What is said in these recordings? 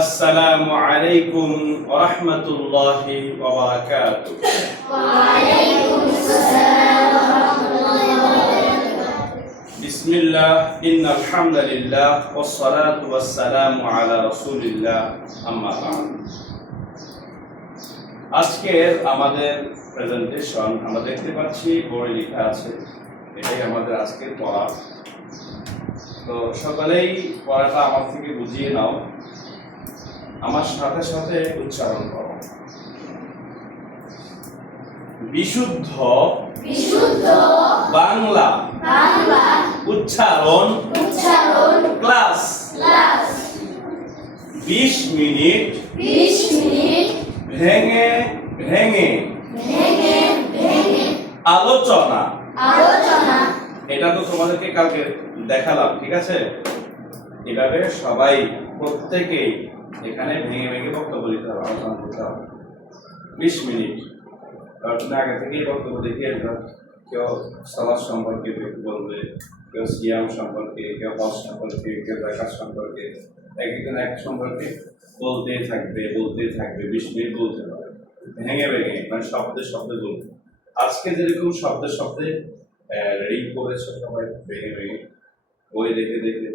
আসসালামু আলাইকুম ওয়া রাহমাতুল্লাহি ওয়া বারাকাতুহু। ওয়া আলাইকুম আসসালাম ওয়া রাহমাতুল্লাহি ওয়া বারাকাতুহু। বিসমিল্লাহ ইন্নাল হামদুলিল্লাহ ওয়াস সালাতু ওয়াস সালামু আলা রাসূলিল্লাহ আম্মা বা'দ। আজকের আমাদের প্রেজেন্টেশন আমরা দেখতে পাচ্ছি বোর্ডে লেখা আছে, এটাই আমাদের আজকের পড়া। তো সকলেই পড়াটা আমার থেকে বুঝিয়ে নাও, আমার সাথে সাথে উচ্চারণ করো। বিশুদ্ধ বিশুদ্ধ বাংলা বাংলা উচ্চারণ ক্লাস 20 মিনিট 20 মিনিট ভেঙে ভেঙে আলোচনা। এটা তো তোমাদেরকে কালকে দেখালাম, ঠিক আছে? এভাবে সবাই প্রত্যেকেই এখানে ভেঙে ভেঙে বক্তব্য দিতে হবে, আলোচনা করতে হবে 20 মিনিট। তুমি আগে থেকেই বক্তব্য দেখিয়ে দাও। কেউ সালাদ সম্পর্কে বলবে, কেউ সিয়াম সম্পর্কে, কেউ হজ সম্পর্কে, কেউ যাকাত সম্পর্কে, একজন এক সম্পর্কে বলতেই থাকবে 20 মিনিট বলতে হবে ভেঙে ভেঙে, মানে শব্দে শব্দে বলবে। আজকে যেরকম শব্দে শব্দে রিড করেছো সবাই ভেঙে ভেঙে, বই দেখে দেখে,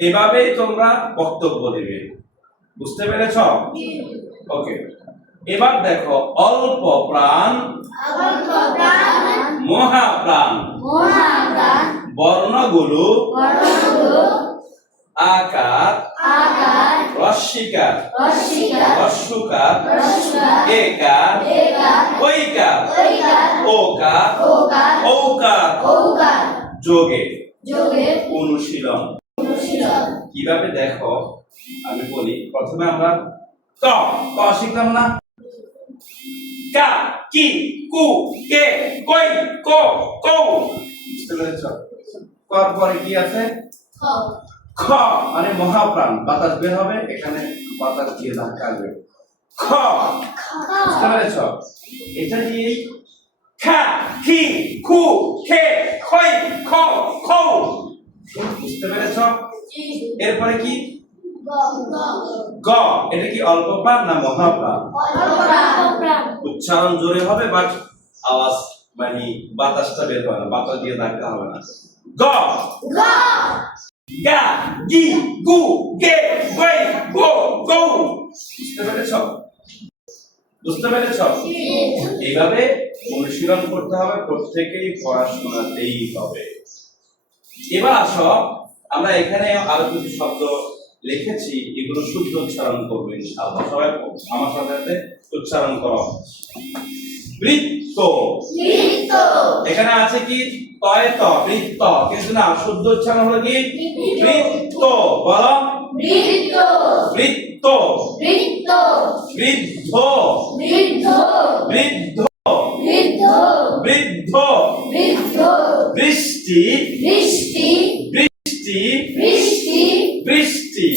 এভাবেই তোমরা বক্তব্য দিবে। বুঝতে পেরেছ? ওকে, এবার দেখো, অল্প প্রাণ মহাপ্রাণ বর্ণগুলো আকার রস্যিকার রস্যকার একার ঐকার ওকার ঔকার যোগে অনুশীলন। কিভাবে দেখো আমি বলি। প্রথমে আমরা ক শিখলাম না? কা, কি, কু, কে, কই, কো, কৌ। বুঝতে পেরেছ? কর পরে কি আছে? খ, মানে মহাপ্রাণ, বাতাস বের হবে, এখানে বাতাস দিয়ে ধাক্কা আসবে। খ, বুঝতে পেরেছ? এটা দিয়েই খা, কি, কু, খে, খই, খ, খৌ। বুঝতে পেরেছ? এরপরে কি? গ, এটা কি অল্প প্রাণ না মহাপ্রাণ? উচ্চারণ জোরে হবে, বাট আওয়াজ মানে বাতাসটা বের হবে না, বাতাস দিয়ে ধাক্কা হবে না। গ, গা, গি, গু, গে, গই, গো, গৌ। বুঝতে পেরেছ? এইভাবে অনুশীলন করতে হবে, প্রত্যেকেই পড়াশোনাতেই হবে। এবার আসো, আমরা এখানে আরো কিছু শব্দ লিখেছি, এগুলো শুদ্ধ উচ্চারণ করবে ইনশাআল্লাহ। সবাই আমার সাথে উচ্চারণ করো। বৃত্ত, এখানে আছে কি? তয় ত, বৃত্ত, কিন্তু না, শুদ্ধ উচ্চারণ হলো কি? বৃত্ত। বলো, বৃত্ত, বৃদ্ধ, বৃদ্ধ, বৃদ্ধ, বৃষ্টি, বৃষ্টি, বৃষ্টি,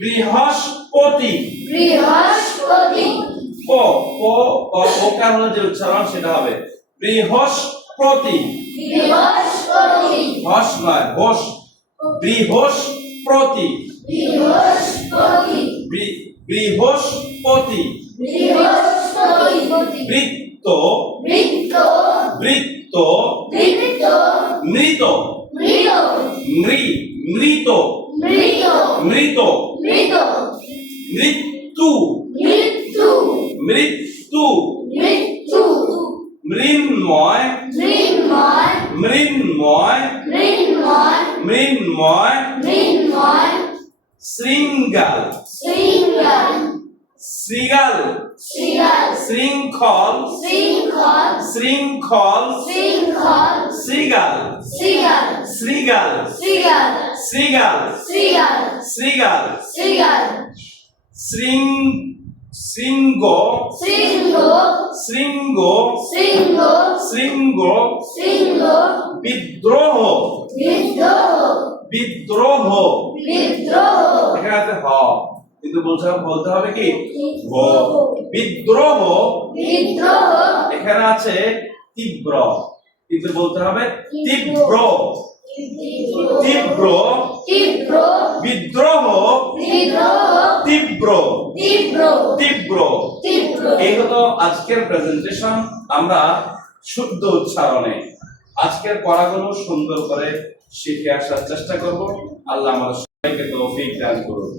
বৃহস্পতি। ওকার হলো যে উচ্চারণ, সেটা হবে বৃহস্পতি। হস নয়, হোস। বৃহস্পতি, বৃহস্পতি। বৃত্ত, বৃত্ত, মৃত, মৃত, মৃত, মৃত্যু, মৃত্যু, মৃন্ময়, মৃন্ময়, মৃন্ময়, শৃঙ্গাল, শৃগাল, শৃঙ্খল, শৃঙ্খল, শৃগাল, শৃগাল, শৃগাল, শৃগাল, শৃঙ্গ, শৃঙ্গ, শৃঙ্গ, বিদ্রোহ, বিদ্রোহ। এখানে আছে হ, কিন্তু বলতে হবে কি? হ। বিদ্রোহ, এখানে আছে তীব্র, কিন্তু বলতে হবে তীব্র। তীব্র, বিদ্রোহ, তীব্র তীব্র তীব্র তীব্র এই হলো আজকের প্রেজেন্টেশন। আমরা শুদ্ধ উচ্চারণে আজকের পড়াগুলো সুন্দর করে শিখে আসার চেষ্টা করব। আল্লাহ আমাদের সবাইকে তৌফিক দান করুন।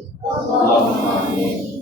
আল্লাহুম্মা আমিন।